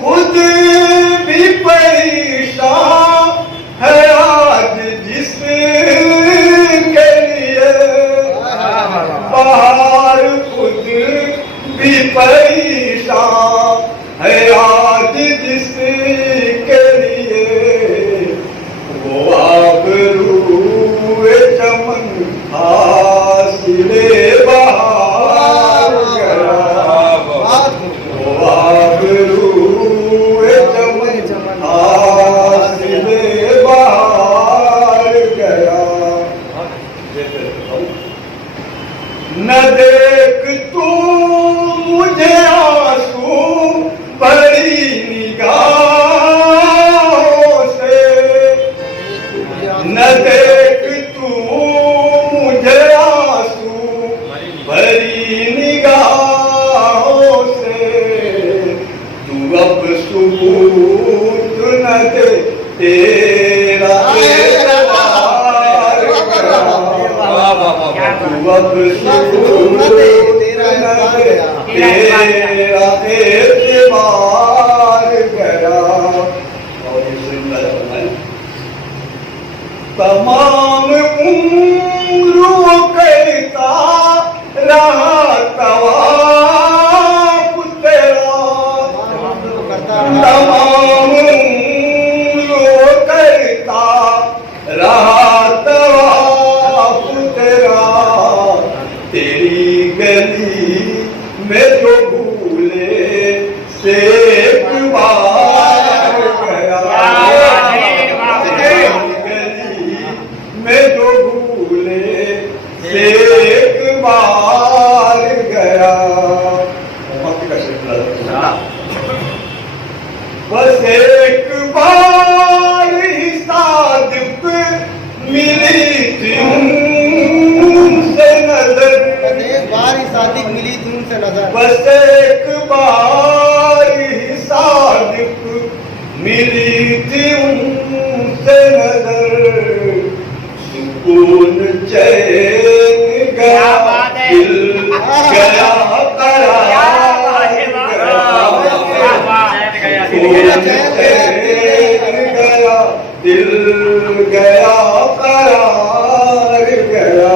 खुद भी परेशान है आज जिसके लिए, बाहर खुद भी परेशान है आज जिसके लिए, वो आबरूए चमन हासिले बहार गया, वो आबरूए चमन हासिले बहार गया। न देख तू मुझे आंसू भरी निगाहों से, न देख तू मुझे आंसू भरी निगाहों से, तू अब सबूत न दे तेरा एतबार गया, तू अब सबूत न दे तेरा एतबार गया। और ये सुंदर है, तमाम उम्र वो करता रहा तवाफ तेरा, तमाम उम्र वो करता रहा तवाफ तेरा, तेरी गली में जो भूले से एक बार गया, मैं जो भूले से एक बार गया। बस एक बार ही सादिक मिली थी उनसे नजर, एक बार ही सादिक मिली थी उनसे नजर, बस एक बार ही सादिक मिली थी उनसे नजर, सुकून चैन गया दिल गया करार गया, सुकून चैन गया दिल गया करार गया।